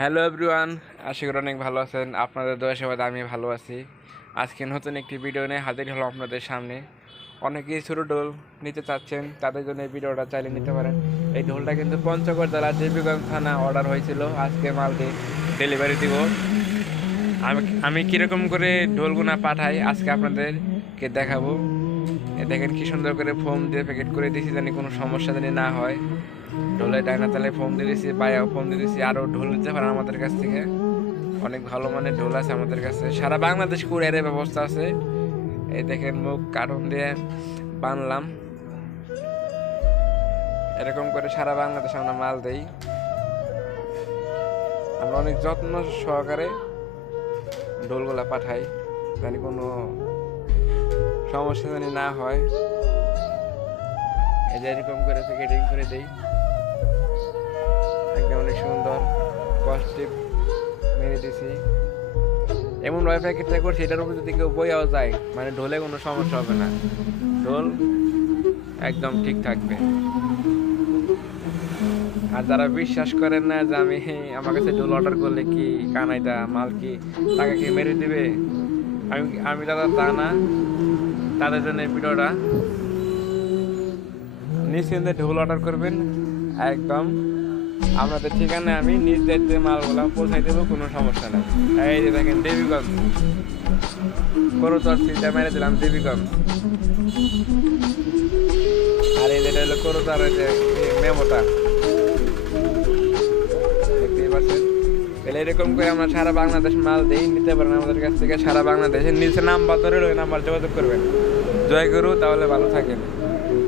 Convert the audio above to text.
Hello everyone আশা করি অনেক ভালো আছেন। আপনাদের দোয়া সেবাতে আমি ভালো আছি। আজকে নতুন একটি ভিডিও নিয়ে হাজির হলো আপনাদের সামনে। অনেকেই ছোটো ডোল নিতে চাচ্ছেন, তাদের জন্য এই ভিডিওটা চাইলে নিতে পারেন। এই ঢোলটা কিন্তু পঞ্চগড় জেলার দেবীগঞ্জ থানা অর্ডার হয়েছিল। আজকে মালটি ডেলিভারি দিব। আমি আমি কীরকম করে ঢোলগুনা পাঠাই, আজকে আপনাদেরকে দেখাবো। দেখেন কি সুন্দর করে ফোম দিয়ে প্যাকেট করে দিয়েছি, জানি কোনো সমস্যা জানি না হয়। ঢোলে ডাইনা তালে ফোম দিয়ে দিয়েছি, পায়াও ফোম দিয়ে দিয়েছি আরও ঢোল দিতে পারেন আমাদের কাছ থেকে। অনেক ভালো মানের ঢোল আছে আমাদের কাছে। সারা বাংলাদেশ কুরিয়ারের ব্যবস্থা আছে। এই দেখেন মুখ কার্টুন দিয়ে বানলাম। এরকম করে সারা বাংলাদেশে আমরা মাল দেই। আমরা অনেক যত্ন সহকারে ঢোলগুলা পাঠাই। জানি কোনো সমস্যা জানি না হয়, এই যে এরকম করে প্যাকেটিং করে দেই। একদম অনেক সুন্দর পজিটিভ মেরে দিছি। এমন ভাবে প্যাকেটটা করছি, এটার উপর যদি কেউ বইয়াও যায় মানে ঢোলে কোনো সমস্যা হবে না। ঢোল একদম ঠিক থাকবে। আর যারা বিশ্বাস করেন না যে আমি আমার কাছে ঢোল অর্ডার করলে কি কানাইদা মাল কি তাকে কি মেরে দিবে? আমি আমি দাদা তা না। তাদের জন্য এই ভিডিওটা। নিশ্চিন্তে ঢোল অর্ডার করবেন। একদম। আপনাদের ঠিকানায় আমি নিজ দায়িত্বে মালগুলো পৌঁছাই দেবো, কোনো সমস্যা নেই। এই যে দেখেন, দেবীগঞ্জ। করতর সিলটা মেরে দিলাম, দেবীগঞ্জ। আর এই যেটা হলো করতার ওই তাহলে এরকম করে আমরা সারা বাংলাদেশ মাল দিয়ে নিতে পারেন আমাদের কাছ থেকে, সারা বাংলাদেশের নিচে নাম্বার ধরে ওই নাম্বার যোগাযোগ করবেন। জয় গুরু, তাহলে ভালো থাকেন।